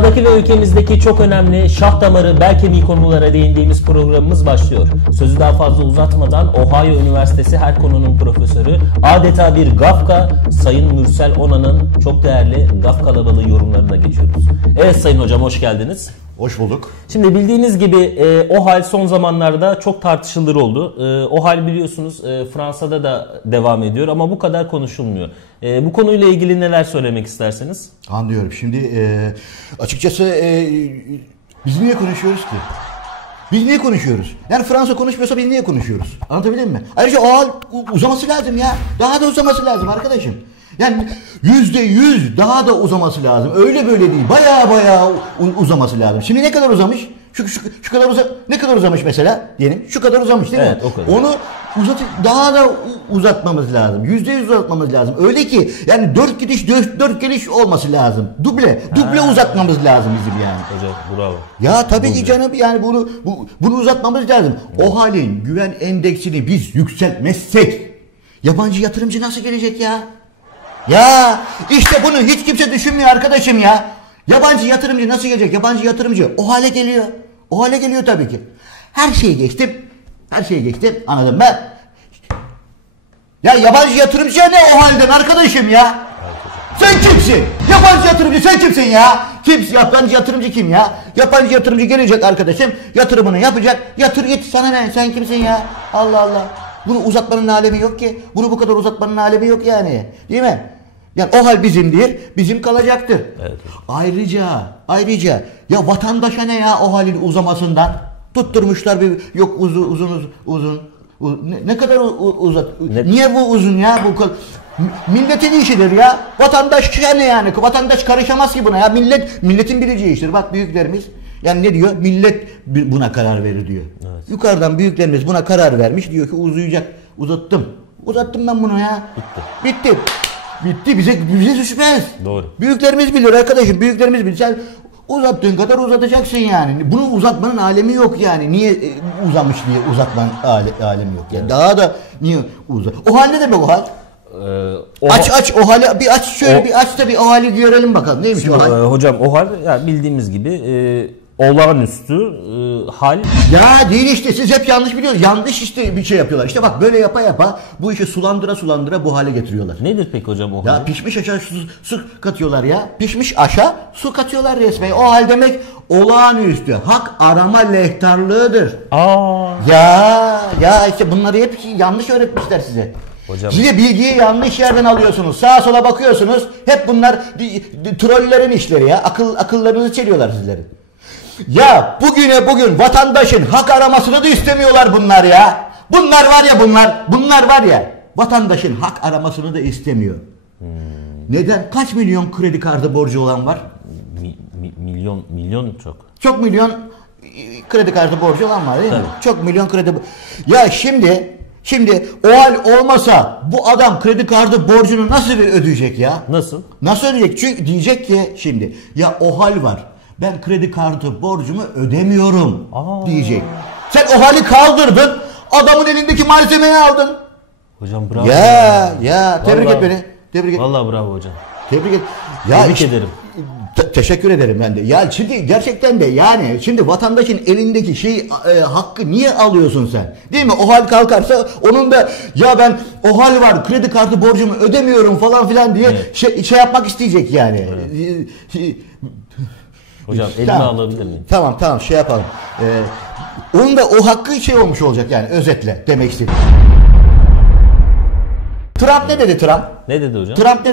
Dünyadaki ve ülkemizdeki çok önemli şah damarı bel kemiği konulara değindiğimiz programımız başlıyor. Sözü daha fazla uzatmadan Ohio Üniversitesi her konunun profesörü, adeta bir Gafka, Sayın Mürsel Onan'ın çok değerli Gaf kalabalığı yorumlarına geçiyoruz. Evet Sayın Hocam, hoş geldiniz. Hoş bulduk. Şimdi bildiğiniz gibi OHAL son zamanlarda çok tartışılır oldu. OHAL biliyorsunuz Fransa'da da devam ediyor ama bu kadar konuşulmuyor. Bu konuyla ilgili neler söylemek istersiniz? Anlıyorum. Şimdi açıkçası biz niye konuşuyoruz ki? Biz niye konuşuyoruz? Yani Fransa konuşmuyorsa biz niye konuşuyoruz? Anlatabildim mi? Ayrıca OHAL uzaması lazım ya. Daha da uzaması lazım arkadaşım. Yani %100 daha da uzaması lazım. Öyle böyle değil. Baya uzaması lazım. Şimdi ne kadar uzamış? Şu kadar ne kadar uzamış mesela? Diyelim şu kadar uzamış değil mi? Evet, o kadar. Onu daha da uzatmamız lazım. %100 uzatmamız lazım. Öyle ki yani 4 gidiş 4 geliş olması lazım. Duble uzatmamız lazım bizim yani. Hocam bravo. Ya tabii ki canım, yani bunu uzatmamız lazım. OHAL'in güven endeksini biz yükseltmezsek yabancı yatırımcı nasıl gelecek ya? Ya işte bunu hiç kimse düşünmüyor arkadaşım ya. Yabancı yatırımcı nasıl gelecek? Yabancı yatırımcı o hale geliyor. O hale geliyor tabii ki. Her şeyi geçtim. Anladın mı? Ya yabancı yatırımcıya ne o halden arkadaşım ya? Sen kimsin? Yabancı yatırımcı sen kimsin ya? Yabancı yatırımcı kim ya? Yabancı yatırımcı gelecek arkadaşım. Yatırımını yapacak. Yatır git, sana ne? Sen kimsin ya? Allah Allah. Bunu uzatmanın alemi yok ki. Bunu bu kadar uzatmanın alemi yok yani. Değil mi? Yani OHAL bizimdir, bizim kalacaktır. Evet. Ayrıca ya vatandaşa ne ya OHAL'in uzamasından? Tutturmuşlar bir yok uzun. Ne kadar uzat? Niye bu uzun ya? Milletin işidir ya. Vatandaş ne yani? Vatandaş karışamaz ki buna ya. Milletin bileceği iştir. Bak büyüklerimiz yani ne diyor? Millet buna karar verir diyor. Evet. Yukarıdan büyüklerimiz buna karar vermiş. Diyor ki uzayacak. Uzattım ben bunu ya. Bitti. Bize düşmez. Doğru. Büyüklerimiz bilir arkadaşım. Büyüklerimiz bilir. Sen uzattığın kadar uzatacaksın yani. Bunu uzatmanın alemi yok yani. Niye uzamış diye uzatmanın alemi yok. Yani. Evet. Daha da niye uzat? OHAL ne demek OHAL? Aç OHAL'i bir aç şöyle bir aç da bir OHAL'i görelim bakalım. Neymiş OHAL? Hocam OHAL yani bildiğimiz gibi olağanüstü hal. Ya değil işte, siz hep yanlış biliyorsunuz. Yanlış işte bir şey yapıyorlar. İşte bak böyle yapa bu işi sulandıra bu hale getiriyorlar. Nedir peki hocam o hal? Ya pişmiş aşağı su katıyorlar ya. Pişmiş aşağı su katıyorlar resmen. O hal demek olağanüstü hak arama lehtarlığıdır. Ya işte bunları hep yanlış öğretmişler size. Hocam. Size bilgiyi yanlış yerden alıyorsunuz. Sağa sola bakıyorsunuz. Hep bunlar trollerin işleri ya. Akıllarınızı çeliyorlar sizlerin. Ya bugün vatandaşın hak aramasını da istemiyorlar bunlar ya. Bunlar var ya vatandaşın hak aramasını da istemiyor. Neden? Kaç milyon kredi kartı borcu olan var? Milyon çok. Çok milyon kredi kartı borcu olan var değil mi? Çok milyon kredi. Ya şimdi OHAL olmasa bu adam kredi kartı borcunu nasıl ödeyecek ya? Nasıl ödeyecek? Çünkü diyecek ki şimdi ya OHAL var. Ben kredi kartı borcumu ödemiyorum diyecek. Sen OHAL'i kaldırdın. Adamın elindeki malzemeyi aldın. Hocam bravo. Ya tebrik et beni. Tebrik et. Vallahi bravo hocam. Tebrik et. Tebrik ederim. Teşekkür ederim ben de. Ya şimdi gerçekten de yani şimdi vatandaşın elindeki hakkı niye alıyorsun sen? Değil mi? OHAL kalkarsa onun da ya ben OHAL var kredi kartı borcumu ödemiyorum falan filan diye şey yapmak isteyecek yani. Evet. Hocam elime alabilir miyim? Tamam şey yapalım. Onun da o hakkı olmuş olacak yani özetle demek istedim. Trump ne dedi Trump? Ne dedi hocam? Trump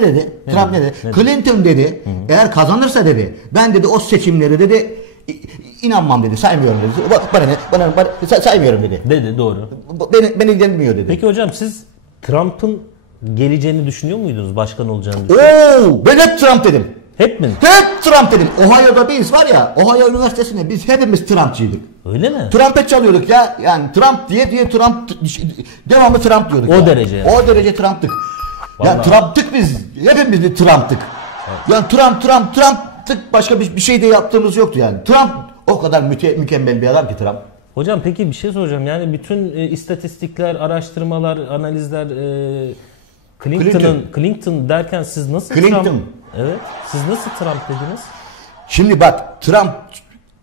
ne dedi? Clinton dedi. Hı-hı. Eğer kazanırsa dedi. Ben dedi o seçimleri dedi inanmam dedi. Saymıyorum dedi. Bana saymıyorum dedi. Dedi doğru. Beni ilgilenmiyor dedi. Peki hocam siz Trump'ın geleceğini düşünüyor muydunuz? Başkan olacağını düşünüyor? Ben hep Trump dedim. Hep mi? Hep Trump dedim. Ohio'da biz var ya, Ohio Üniversitesi'nde biz hepimiz Trumpçıydık. Öyle mi? Trompet çalıyorduk ya. Yani Trump diye Trump devamlı Trump diyorduk. O derece. Yani. O derece Trump'tık. Yani Trump'tık biz. Hepimiz bir Trump'tık. Evet. Yani Trump'tık. Başka bir şey de yaptığımız yoktu yani. Trump o kadar mükemmel bir adam ki Trump. Hocam peki bir şey soracağım. Yani bütün istatistikler, araştırmalar, analizler Clinton derken siz nasıl Clinton. Trump? Evet. Siz nasıl Trump dediniz? Şimdi bak Trump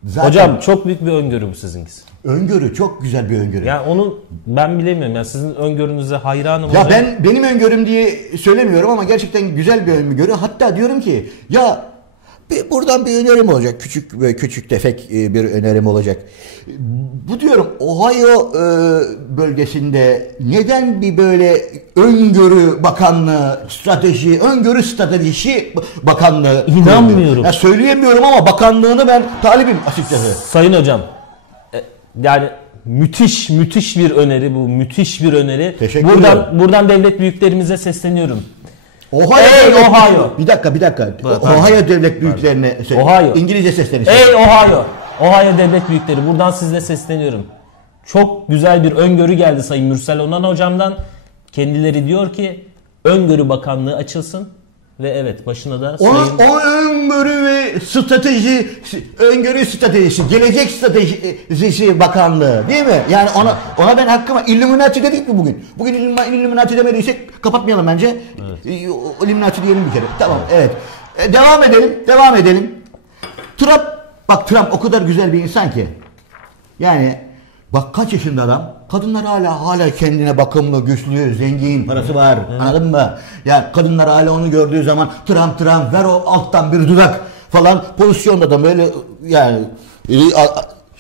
zaten... Hocam çok büyük bir öngörü bu sizinkisi. Öngörü çok güzel bir öngörü. Yani onu ben bilemiyorum. Yani sizin öngörünüze hayranım. Ya benim öngörüm diye söylemiyorum ama gerçekten güzel bir öngörü. Hatta diyorum ki ya buradan bir önerim olacak. Küçük tefek bir önerim olacak. Bu diyorum Ohio bölgesinde neden bir böyle öngörü stratejisi bakanlığı İnanmıyorum. Ya söyleyemiyorum ama bakanlığını ben talibim açıkçası. Sayın hocam yani müthiş bir öneri bu. Müthiş bir öneri. Teşekkür ederim. Buradan devlet büyüklerimize sesleniyorum. Ohio. Bir dakika. Ohio devlet büyüklerine İngilizce seslenir. Ey Ohio devlet büyükleri, buradan size sesleniyorum. Çok güzel bir öngörü geldi Sayın Mürsel Onan hocamdan. Kendileri diyor ki öngörü bakanlığı açılsın ve evet başına da o öngörü ve stratejisi, gelecek stratejisi bakanlığı değil mi? Yani ona ben hakkıma Illuminati dedik mi bugün? Bugün Illuminati demediysek kapatmayalım bence. Evet. Illuminati diyelim bir kere. Tamam evet. Devam edelim. Trump o kadar güzel bir insan ki. Yani bak kaç yaşında adam. Kadınlar hala kendine bakımlı, güçlü, zengin, parası var. Anladın mı? Yani kadınlar hala onu gördüğü zaman Trump ver o alttan bir dudak falan pozisyonda da böyle yani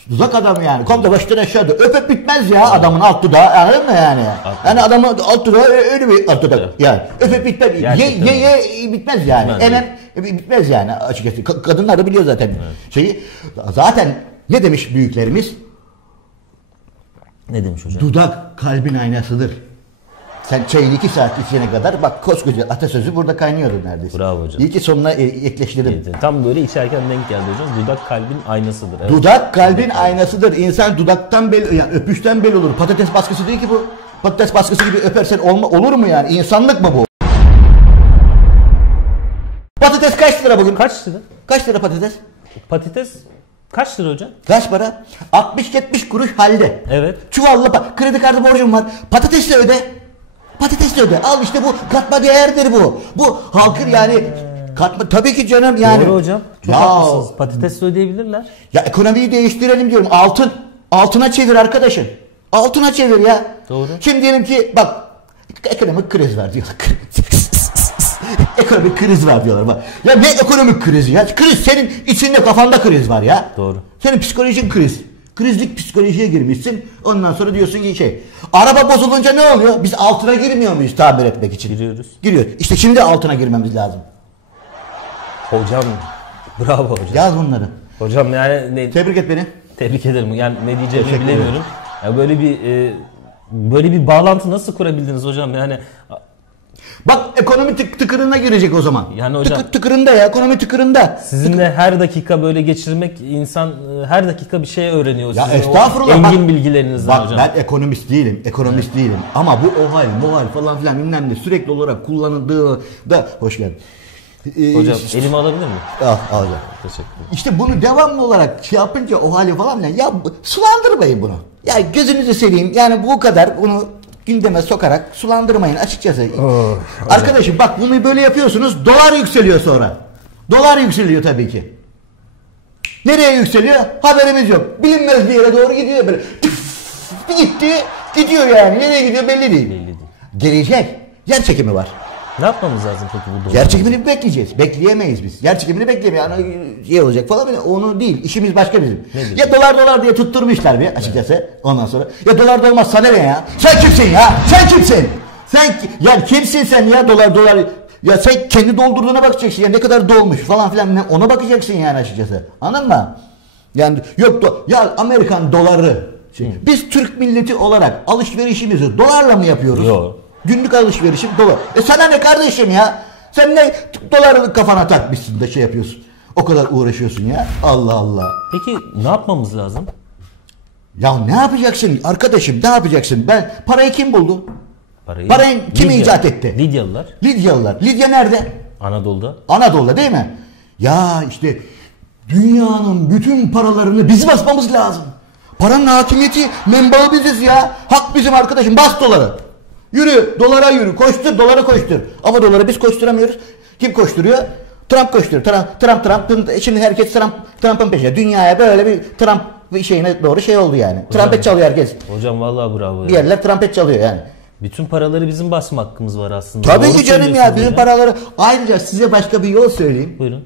dudak adam yani. Komple baştan aşağıda. Öpüp bitmez ya adamın alt dudağı. Anladın mı yani? Yani adamın alt dudağı öyle bir alt dudak. Yani öpüp bitmez. Ye bitmez yani. Bitmez yani açıkçası. Kadınlar da biliyor zaten şeyi. Zaten ne demiş büyüklerimiz? Ne demiş hocam? Dudak kalbin aynasıdır. Sen çayın 2 saat içene kadar bak koskoca atasözü burada kaynıyordu neredeyse. Bravo hocam. İyi ki sonuna ekleştirdim. Evet, tam böyle içerken denk geldi hocam. Dudak kalbin aynasıdır. Evet. Dudak kalbin aynasıdır. İnsan dudaktan belli, yani öpüşten belli olur. Patates baskısı değil ki bu. Patates baskısı gibi öpersen olur mu yani? İnsanlık mı bu? Patates kaç lira bugün? Kaç lira? Kaç lira patates? Patates kaç lira hocam? Kaç para? 60-70 kuruş halde. Evet. Çuvalla kredi kartı borcum var. Patatesle öde. Al işte bu katma değerdir bu. Bu halkın yani katma tabii ki canım yani. Doğru hocam. Çok haklısınız. Patatesle ödeyebilirler. Ya ekonomiyi değiştirelim diyorum. Altına çevir arkadaşım. Altına çevir ya. Doğru. Şimdi diyelim ki bak ekonomik kriz var diyorlar. Ekonomik kriz var diyorlar bak. Ya ne ekonomik krizi ya? Kriz senin içinde kafanda kriz var ya. Doğru. Senin psikolojin kriz. Krizlik psikolojiye girmişsin. Ondan sonra diyorsun ki araba bozulunca ne oluyor? Biz altına girmiyor muyuz tamir etmek için? Giriyoruz. İşte şimdi altına girmemiz lazım. Hocam bravo hocam. Yaz bunları. Hocam yani tebrik et beni. Tebrik ederim. Yani ne diyeceğimi bilemiyorum. Ya böyle bir bağlantı nasıl kurabildiniz hocam? Yani bak ekonomi tıkırına girecek o zaman. Yani hocam tıkırında ya ekonomi tıkırında. Sizinle her dakika böyle geçirmek insan her dakika bir şey öğreniyor. Ya estağfurullah. Engin bilgilerinizden hocam. Ben ekonomist değilim. Değilim. Ama bu OHAL falan filan bilmem ne sürekli olarak kullanıldığı da hoş geldin. Hocam elimi alabilir miyim? Alacağım. Teşekkür ederim. İşte bunu devamlı olarak yapınca OHAL falan filan ya sulandırmayın bunu. Ya gözünüzü seveyim yani bu kadar bunu gündeme sokarak sulandırmayın açıkçası. Arkadaşım bak bunu böyle yapıyorsunuz. Dolar yükseliyor sonra. Dolar yükseliyor tabii ki. Nereye yükseliyor? Haberimiz yok. Bilinmez bir yere doğru gidiyor böyle. Gidiyor yani. Nereye gidiyor belli değil. Gelecek. Yer çekimi var. Ne yapmamız lazım peki bu dolar? Yer çekimini bekleyeceğiz. Bekleyemeyiz biz. Yer çekimini bekleyemeyiz. Yani olacak falan. Onu değil. İşimiz başka bizim. Nedir? Ya dolar diye tutturmuşlar bir açıkçası. Evet. Ondan sonra. Ya dolar da olmaz sana ne ya? Sen kimsin ya? Sen kimsin? Yani kimsin sen ya dolar? Ya sen kendi doldurduğuna bakacaksın ya ne kadar dolmuş falan filan ona bakacaksın yani açıkçası. Anladın mı? Yani ya Amerikan doları. Biz Türk milleti olarak alışverişimizi dolarla mı yapıyoruz? Yok. Günlük alışverişim dolar. Sana ne kardeşim ya? Sen ne doları kafana takmışsın da yapıyorsun. O kadar uğraşıyorsun ya. Allah Allah. Peki ne yapmamız lazım? Ya ne yapacaksın arkadaşım ne yapacaksın? Parayı kim buldu? Parayı kim icat etti? Lidyalılar. Lidya nerede? Anadolu'da değil mi? Ya işte dünyanın bütün paralarını biz basmamız lazım. Paranın hakimiyeti menbaı biziz ya. Hak bizim arkadaşım bas doları. Yürü dolara yürü koştur dolara koştur. Ama doları biz koşturamıyoruz. Kim koşturuyor? Trump koşturuyor. Trump. Şimdi herkes Trump'ın peşinde. Dünyaya böyle bir Trump şeyine doğru şey oldu yani. Hocam, trompet çalıyor herkes. Hocam vallahi bravo. Bir yerler trompet çalıyor yani. Bütün paraları bizim basma hakkımız var aslında. Tabii Doğru ki canım ya, söylüyorsunuz bizim hocam. paraları. Ayrıca size başka bir yol söyleyeyim. Buyurun.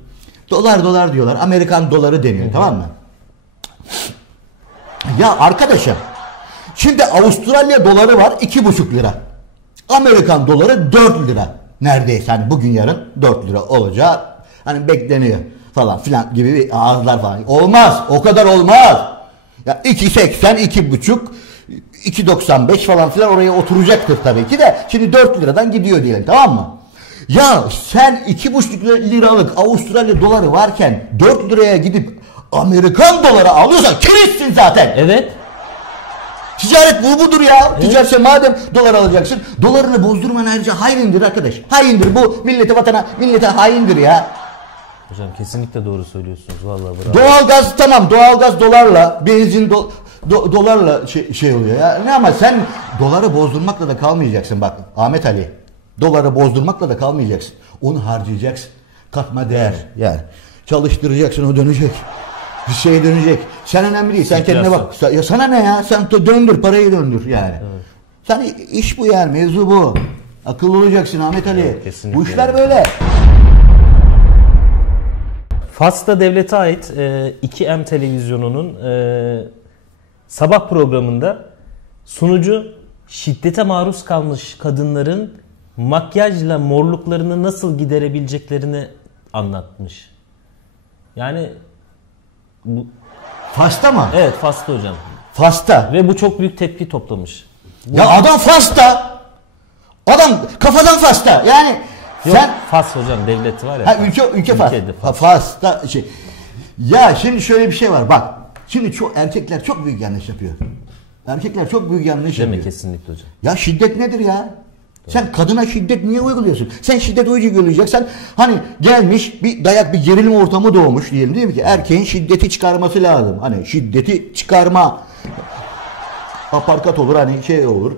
Dolar diyorlar. Amerikan doları deniyor. Tamam mı? Ya arkadaşım, şimdi Avustralya doları var 2,5 lira. Amerikan doları 4 lira. Neredeyse hani bugün yarın 4 lira olacağı hani bekleniyor falan filan gibi bir ağızlar falan. Olmaz. O kadar olmaz. Ya 2,80, 2,5, 2,95 falan filan oraya oturacaktır tabii ki de. Şimdi 4 liradan gidiyor diyelim, tamam mı? Ya sen 2,5 liralık Avustralya doları varken 4 liraya gidip Amerikan doları alıyorsan kerizsin zaten. Evet. Ticaret budur ya. Evet. Ticaret, madem dolar alacaksın, dolarını bozdurman ayrıca haindir arkadaş. Haindir bu, millete, vatana, millete haindir ya. Hocam kesinlikle doğru söylüyorsunuz. Vallahi bravo. Doğalgaz tamam, doğalgaz dolarla, benzin dolarla şey oluyor ya. Ne, ama sen doları bozdurmakla da kalmayacaksın bak Ahmet Ali. Doları bozdurmakla da kalmayacaksın. Onu harcayacaksın. Katma değer yani. Çalıştıracaksın, o dönecek. Bir şey dönecek. Sen önemli değil. Sen kendine bak. Ya sana ne ya? Sen döndür, parayı döndür yani. Evet. Sen iş bu yani, mevzu bu. Akıllı olacaksın Ahmet Ali. Evet, bu işler böyle. Fas'ta devlete ait 2M televizyonunun sabah programında sunucu şiddete maruz kalmış kadınların makyajla morluklarını nasıl giderebileceklerini anlatmış. Yani bu... Fas'ta mı? Evet, Fas'ta hocam. Fas'ta. Ve bu çok büyük tepki toplamış. Ya adam Fas'ta. Adam kafadan Fas'ta. Yani yok, sen... Fas hocam, devlet var ya. Ha, ülke Fas. Fas'ta şey. Ya şimdi şöyle bir şey var bak. Şimdi erkekler çok büyük yanlış yapıyor. Erkekler çok büyük yanlış yapıyor. Kesinlikle hocam. Ya şiddet nedir ya? Sen kadına şiddet niye uyguluyorsun? Sen şiddet uygulayacaksan hani gelmiş bir dayak, bir gerilim ortamı doğmuş diyelim, değil mi ki? Erkeğin şiddeti çıkarması lazım. Hani şiddeti çıkarma. Aparkat olur, hani şey olur,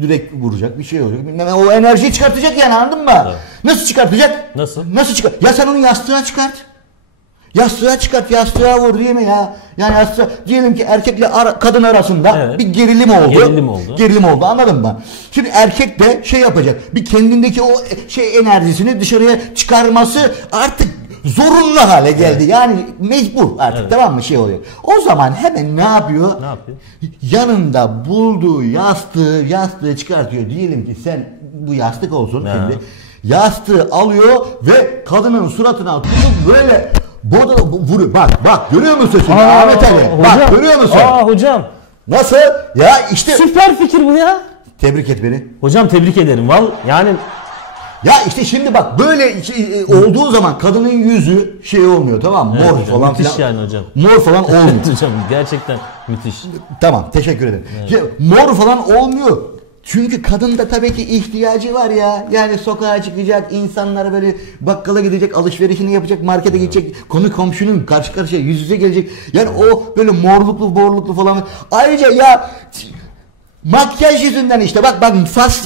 direkt vuracak, bir şey olacak. O enerjiyi çıkartacak yani, anladın mı? Evet. Nasıl çıkartacak? Nasıl çıkart? Ya sen onu yastığa çıkart. Yastığa vur, değil mi ya? Yani diyelim ki erkekle kadın arasında evet, bir gerilim oldu, anladın mı? Şimdi erkek de şey yapacak. Bir kendindeki o enerjisini dışarıya çıkarması artık zorunlu hale geldi. Evet. Yani mecbur artık, evet, tamam mı, şey oluyor. O zaman hemen ne yapıyor? Yanında bulduğu yastığı çıkartıyor. Diyelim ki sen, bu yastık olsun şimdi. Yastığı alıyor ve kadının suratına tutup böyle vuruyor. Bak görüyor musun şimdi Ahmet Ali? Bak görüyor musun? Hocam. Nasıl? Ya işte. Süper fikir bu ya. Tebrik et beni. Hocam tebrik ederim. Yani. Ya işte şimdi bak böyle olduğu zaman kadının yüzü şey olmuyor, tamam mı? Evet, mor hocam, falan müthiş filan. yani hocam. Mor falan olmuyor. Hocam gerçekten müthiş. Tamam, teşekkür ederim. Evet. Mor falan olmuyor. Çünkü kadın da tabii ki ihtiyacı var ya. Yani sokağa çıkacak, insanlara böyle bakkala gidecek, alışverişini yapacak, markete gidecek, komşunun karşı karşıya yüz yüze gelecek. Yani o böyle morluklu falan. Ayrıca ya makyaj yüzünden işte bak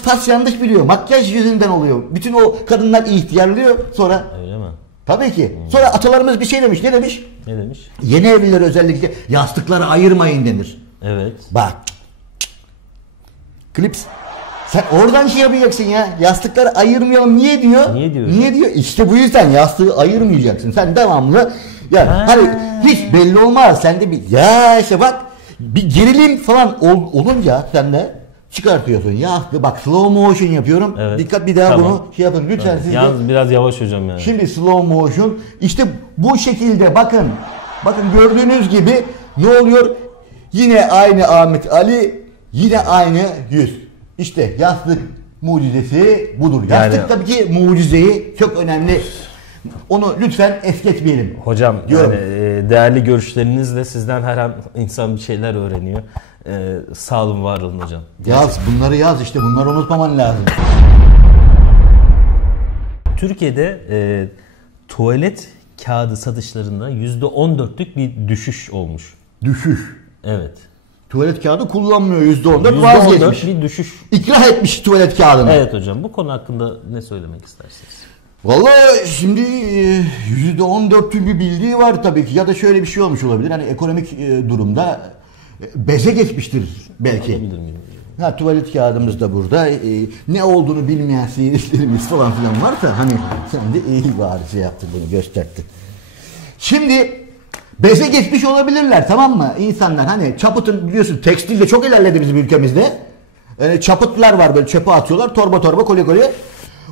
Fas yanlış biliyor. Makyaj yüzünden oluyor. Bütün o kadınlar ihtiyarlıyor sonra. Öyle mi? Tabii ki. Sonra atalarımız bir şey demiş. Ne demiş? Ne demiş? Yeni evliler özellikle yastıkları ayırmayın denir. Evet. Bak. Klips. Sen oradan şey yapacaksın ya. Yastıkları ayırmayalım. Niye diyor? Niye diyor? İşte bu yüzden yastığı ayırmayacaksın. Sen devamlı ya hani hiç belli olmaz. Sen de ya işte bak bir gerilim falan olunca sen de çıkartıyorsun. Ya bak slow motion yapıyorum. Evet. Dikkat, bir daha bunu şey yapın. Lütfen evet, siz yalnız biraz yavaş hocam yani. Şimdi slow motion işte bu şekilde bakın gördüğünüz gibi ne oluyor? Yine aynı Ahmet Ali, yine aynı yüz. İşte yastık mucizesi budur. Yastık yani, tabii ki mucizeyi çok önemli. Onu lütfen es geçmeyelim. Hocam yani, değerli görüşlerinizle sizden her an insan bir şeyler öğreniyor. Sağ olun, var olun hocam. Bunları yaz işte, bunları unutmaman lazım. Türkiye'de tuvalet kağıdı satışlarında %14'lük bir düşüş olmuş. Düşüş? Evet. Tuvalet kağıdı kullanmıyor, %14 vazgeçmiş. Bir düşüş. İkrah etmiş tuvalet kağıdını. Evet hocam, bu konu hakkında ne söylemek istersiniz? Vallahi şimdi %14 bir bildiği var tabii ki, ya da şöyle bir şey olmuş olabilir. Hani ekonomik durumda beze geçmiştir belki. Olabilir mi? Ha, tuvalet kağıdımız da burada. Ne olduğunu bilmeyen seyircilerimiz falan filan varsa hani sen de iyi bari şey yaptı, bunu gösterdi. Şimdi beze geçmiş olabilirler, tamam mı? İnsanlar hani çapıtın, biliyorsun tekstilde çok ilerledi bizim ülkemizde. Çapıtlar var, böyle çöpe atıyorlar, torba torba, kolye kolye.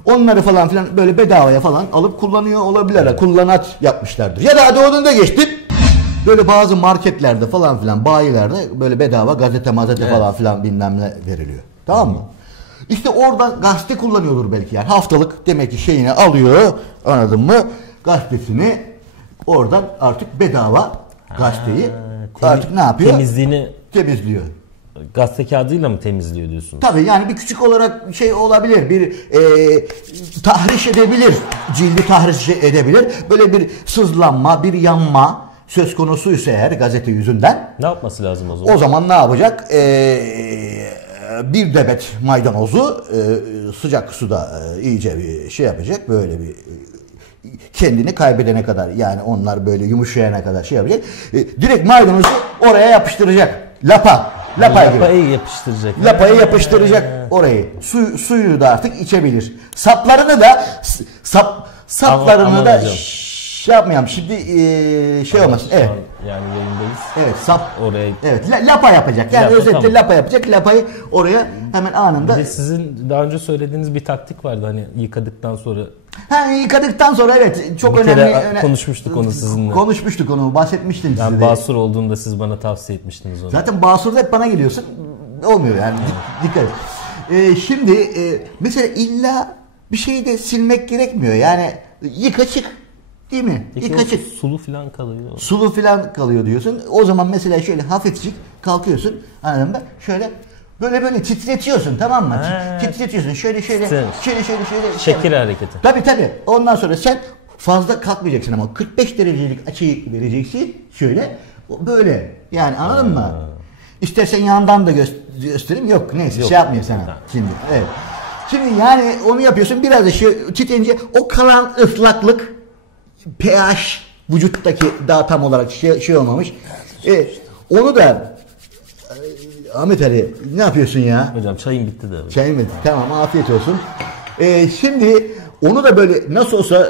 Onları falan filan böyle bedavaya falan alıp kullanıyor olabilirler. Kullanat yapmışlardır. Ya da hadi onu da geçtim. Böyle bazı marketlerde falan filan, bayilerde böyle bedava gazete falan filan bilmem ne veriliyor. Tamam mı? İşte oradan gazete kullanıyordur belki yani. Haftalık demek ki şeyini alıyor, anladın mı? Gazetesini oradan artık bedava gazeteyi artık ne yapıyor? Temizliğini temizliyor. Gazete kağıdıyla mı temizliyor diyorsun? Tabii yani bir küçük olarak şey olabilir, bir tahriş edebilir, cildi tahriş edebilir. Böyle bir sızlanma, bir yanma söz konusuysa eğer gazete yüzünden. Ne yapması lazım o zaman? O zaman ne yapacak? Bir demet maydanozu sıcak suda iyice bir şey yapacak, böyle bir kendini kaybedene kadar, yani onlar böyle yumuşayana kadar şey yapacak. Direkt maydanozu oraya yapıştıracak. Lapayı yapıştıracak. Lapayı yapıştıracak orayı. Suyu da artık içebilir. Saplarını da saplarını da şey yapmayalım. Şimdi şey olmasın. Evet. Yani yayındayız. Evet, sap oraya. Evet, lapa yapacak. Yani özetle tamam. Lapa yapacak. Lapayı oraya hemen anında. Bir de sizin daha önce söylediğiniz bir taktik vardı hani yıkadıktan sonra. Yıkadıktan sonra evet, çok bir önemli. Kere konuşmuştuk onu sizinle. Konuşmuştuk onu, bahsetmiştim size. Yani basur olduğunda siz bana tavsiye etmiştiniz onu. Zaten basurda hep bana geliyorsun. Olmuyor yani. Dikkat et. Şimdi mesela illa bir şeyi de silmek gerekmiyor. Yani yıka çık. Değil mi? Yıka çık. Sulu falan kalıyor. Sulu falan kalıyor diyorsun. O zaman mesela şöyle hafifçik kalkıyorsun. Anladın mı? Şöyle böyle titretiyorsun, tamam mı? Titretiyorsun. Şöyle. Şekil hareketi. Tabii. Ondan sonra sen fazla kalkmayacaksın ama 45 derecelik açıyı vereceksin. Şöyle böyle. Yani anladın mı? İstersen yandan da göstereyim. Yok neyse, şey yapmıyor sana şimdi. Evet. Şimdi yani onu yapıyorsun. Biraz da şu titrenince o kalan ıslaklık, pH vücuttaki daha tam olarak şey olmamış. Onu da Ahmet Ali ne yapıyorsun ya? Hocam çayım bitti de. Çayım bitti. Tamam, afiyet olsun. Şimdi onu da böyle nasıl olsa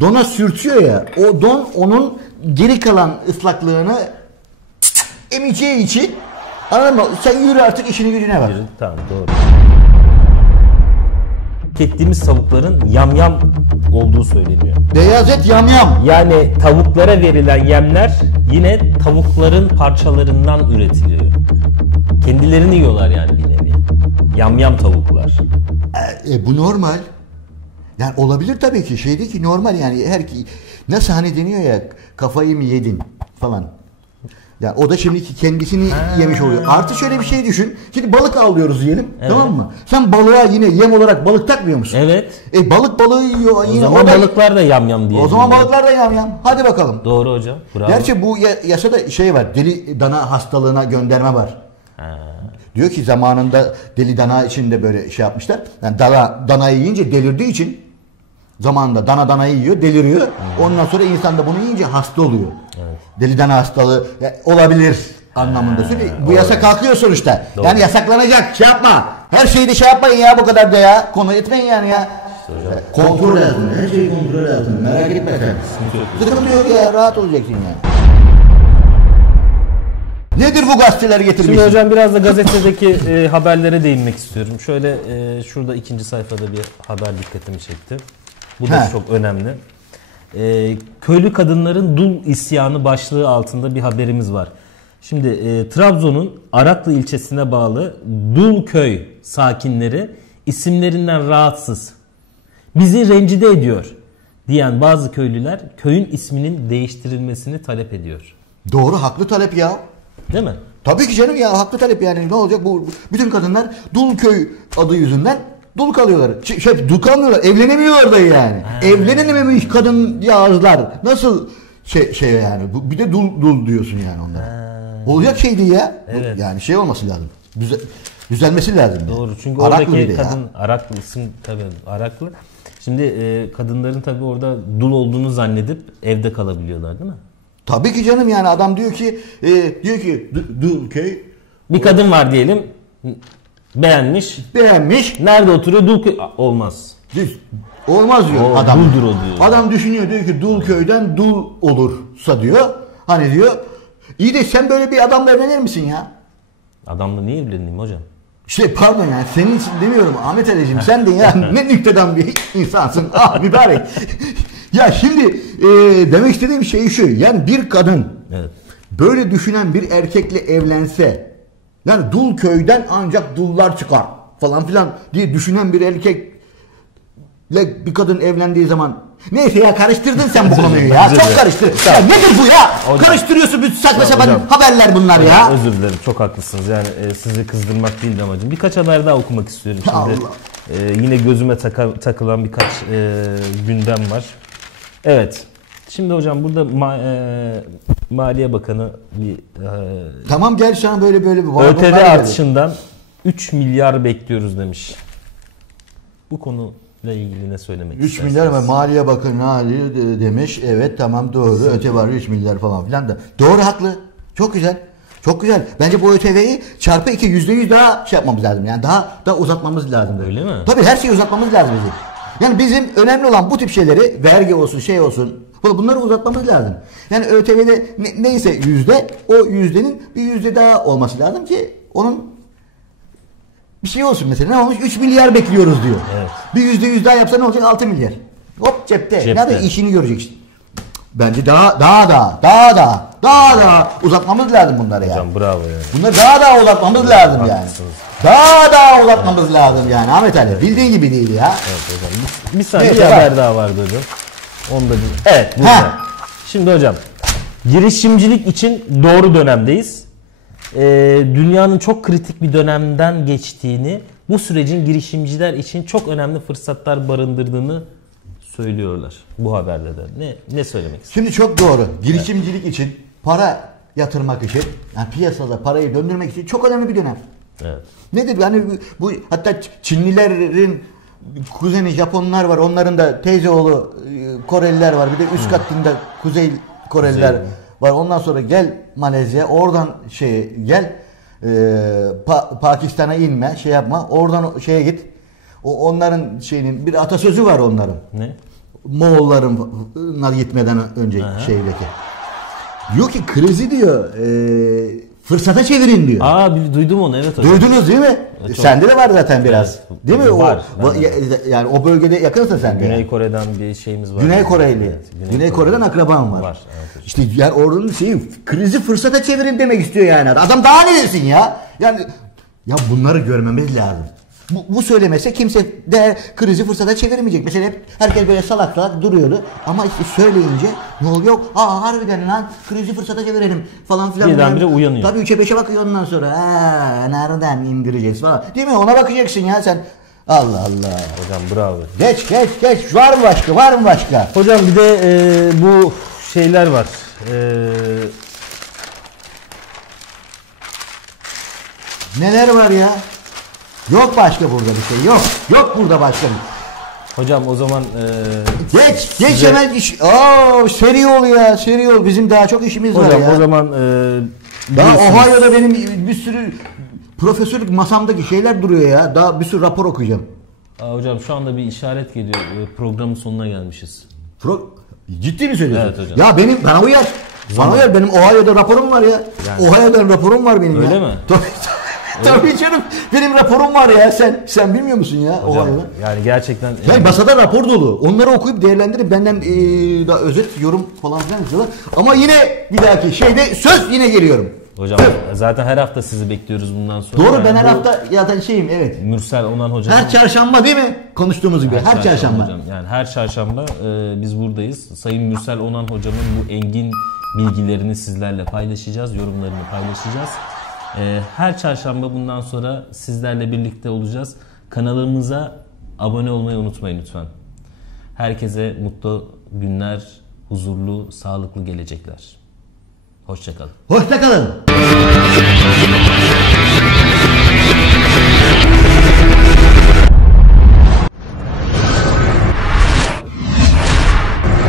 dona sürtüyor ya. O don onun geri kalan ıslaklığını emeceği için, anladın mı? Sen yürü artık, işini gücüne bak. Tamam, doğru. Tükettiğimiz tavukların yamyam olduğu söyleniyor. Beyaz et yamyam. Yani tavuklara verilen yemler yine tavukların parçalarından üretiliyor. Kendilerini yiyorlar yani bir nevi. Yamyam tavuklar. Bu normal. Yani olabilir tabii ki. Şey değil ki, normal yani. Nasıl hani deniyor ya, kafayı mı yedin falan. Yani o da şimdi kendisini yemiş oluyor. Artı şöyle bir şey düşün. Şimdi balık avlıyoruz diyelim. Evet. Tamam mı? Sen balığa yine yem olarak balık takmıyor musun? Evet. Balığı yiyor. O zaman balıklar da yamyam diye. O zaman balıklar da yamyam. Hadi bakalım. Doğru hocam. Bravo. Gerçi bu yasada şey var. Deli dana hastalığına gönderme var. Diyor ki zamanında deli dana için de böyle şey yapmışlar. Yani danayı yiyince delirdiği için zamanında danayı yiyor, deliriyor. Ondan sonra insan da bunu yiyince hasta oluyor. Evet. Deli dana hastalığı olabilir anlamında. Bu yasa kalkıyor sonuçta. Doğru. Yani yasaklanacak. Şey yapma. Her şeyi de şey yapmayın ya, bu kadar da ya. Konu etmeyin yani ya. Kontrol lazım. Her şeyi kontrol lazım. Merak etme sen. Sıkıntı yok ya. Rahat olacaksın yani. Nedir bu gazeteler getirmişsin? Şimdi hocam biraz da gazetedeki haberlere değinmek istiyorum. Şöyle şurada ikinci sayfada bir haber dikkatimi çekti. Bu da çok önemli. Köylü kadınların dul isyanı başlığı altında bir haberimiz var. Şimdi Trabzon'un Araklı ilçesine bağlı Dulköy sakinleri isimlerinden rahatsız. Bizi rencide ediyor diyen bazı köylüler köyün isminin değiştirilmesini talep ediyor. Doğru, haklı talep ya. Değil mi? Tabii ki canım ya, haklı talep yani. Ne olacak, bu bütün kadınlar Dulköy adı yüzünden dul kalıyorlar. Dul kalmıyorlar, evlenemiyorlar da yani. Evlenememiş kadın yazlar. Nasıl şey yani, bir de dul diyorsun yani onlara. Olacak şey değil ya. Evet. Yani şey olması lazım. Düzelmesi lazım. Doğru. Yani. Çünkü oradaki kadın Araklı isim tabii Araklı. Şimdi kadınların tabii orada dul olduğunu zannedip evde kalabiliyorlar değil mi? Tabii ki canım, yani adam diyor ki dul köy. Bir kadın var diyelim, beğenmiş. Nerede oturuyor? Dul köy olmaz. Olmaz diyor adam. Duldur o diyor. Adam düşünüyor, diyor ki dul köyden dul olursa diyor. Hani diyor, iyi de sen böyle bir adamla evlenir misin ya? Adamla niye evleneyim hocam? Pardon yani senin için demiyorum Ahmet Ali'cim, sen de ya ne nükteden bir insansın mübarek. Ya şimdi demek istediğim şey şu, yani bir kadın böyle düşünen bir erkekle evlense, yani dul köyden ancak dullar çıkar falan filan diye düşünen bir erkekle bir kadın evlendiği zaman, neyse ya, karıştırdın sen bu konuyu ya, çok karıştırdın. Ya nedir bu ya? Hocam, karıştırıyorsun bir saçma sapan haberler bunlar hocam, ya. Özür dilerim, çok haklısınız. Yani sizi kızdırmak değil amacım. Birkaç haber daha okumak istiyorum şimdi. Yine gözüme takılan birkaç gündem var. Evet. Şimdi hocam burada Maliye Bakanı bir tamam, gel sana böyle bir ÖTV artışından 3 milyar bekliyoruz demiş. Bu konuyla ilgili ne söylemek 3 milyar ama Maliye Bakanı demiş. Evet, tamam, doğru. ÖTV var 3 milyar falan filan da. Doğru, haklı. Çok güzel. Çok güzel. Bence bu ÖTV'yi çarpı 2 %100 daha şey yapmamız lazım. Yani daha uzatmamız lazım. Öyle mi? Tabii her şeyi uzatmamız lazım bizim. Yani bizim önemli olan bu tip şeyleri, vergi olsun, şey olsun, bunları uzatmamız lazım. Yani ÖTV'de neyse yüzde, o yüzdenin bir yüzde daha olması lazım ki onun bir şey olsun. Mesela ne olmuş? 3 milyar bekliyoruz diyor. Evet. Bir %100 daha yapsa ne olacak? 6 milyar. Hop cepte. Nerede? İşini göreceksin. Bence daha uzatmamız lazım bunları yani. Hocam bravo yani. Bunları daha uzatmamız lazım yani. Daha uzatmamız lazım yani Ahmet Ali. Bildiğin gibi değil ya. Evet hocam. Bir saniye bir haber daha vardı hocam. Onu da evet. Şimdi hocam, girişimcilik için doğru dönemdeyiz. Dünyanın çok kritik bir dönemden geçtiğini, bu sürecin girişimciler için çok önemli fırsatlar barındırdığını söylüyorlar. Bu haberde de. Ne söylemek istiyorsun? Şimdi çok doğru. Girişimcilik için, para yatırmak için, yani piyasada parayı döndürmek için çok önemli bir dönem. Evet. Nedir? Yani bu hatta Çinlilerin kuzeni Japonlar var. Onların da teyze oğlu Koreliler var. Bir de üst katında Kuzey Koreliler var. Ondan sonra gel Malezya, oradan gel Pakistan'a inme, şey yapma. Oradan şeye git. Onların bir atasözü var onların. Ne? Moğolların gitmeden önce şeydeki. Diyor ki krizi diyor fırsata çevirin diyor. Duydum onu, evet hocam. Duydunuz değil mi? Sende de var zaten biraz. Evet, değil mi? Var. Yani o bölgede yakınsın sen de. Güney Kore'den bir şeyimiz var. Güney Koreli. Evet, Güney Kore'den akraban var. Evet, işte yani oranın krizi fırsata çevirin demek istiyor yani. Adam daha ne desin ya? Yani ya bunları görmemiz lazım. Bu söylemese kimse de krizi fırsata çevirmeyecek. Mesela herkes böyle salak duruyordu. Ama işte söyleyince ne oluyor? Harbiden lan krizi fırsata çevirelim falan filan. Birdenbire uyanıyor. Tabii 3'e 5'e bakıyor ondan sonra. Nereden indireceğiz falan. Değil mi? Ona bakacaksın ya sen. Allah Allah. Hocam bravo. Geç. Var mı başka? Hocam bir de bu şeyler var. Neler var ya? Yok başka burada bir şey. Yok burada başka bir şey. Hocam o zaman geç hemen seri ol. Bizim daha çok işimiz var ya. Hocam o zaman daha Ohio'da benim bir sürü profesörlük masamdaki şeyler duruyor ya. Daha bir sürü rapor okuyacağım. Hocam şu anda bir işaret geliyor. Programın sonuna gelmişiz. Ciddi mi söylüyorsun? Evet hocam. Ya bana uyar. Benim Ohio'da raporum var ya. Yani. Ohio'dan raporum var benim öyle ya. Mi? Tabii canım. Benim raporum var ya. Sen bilmiyor musun ya hocam, yani gerçekten. Yani masada rapor dolu. Onları okuyup değerlendirip benden daha özet yorum falan filan istiyorlar. Ama yine bir dahaki söz yine geliyorum. Hocam zaten her hafta sizi bekliyoruz bundan sonra. Doğru, ben her hafta zaten evet. Mürsel Onan hocam. Her çarşamba değil mi? Konuştuğumuz gibi. Her çarşamba. Hocam. Yani her çarşamba biz buradayız. Sayın Mürsel Onan hocamın bu engin bilgilerini sizlerle paylaşacağız. Yorumlarını paylaşacağız. Her çarşamba bundan sonra sizlerle birlikte olacağız. Kanalımıza abone olmayı unutmayın lütfen. Herkese mutlu günler, huzurlu, sağlıklı gelecekler. Hoşça kalın. Hoşça kalın.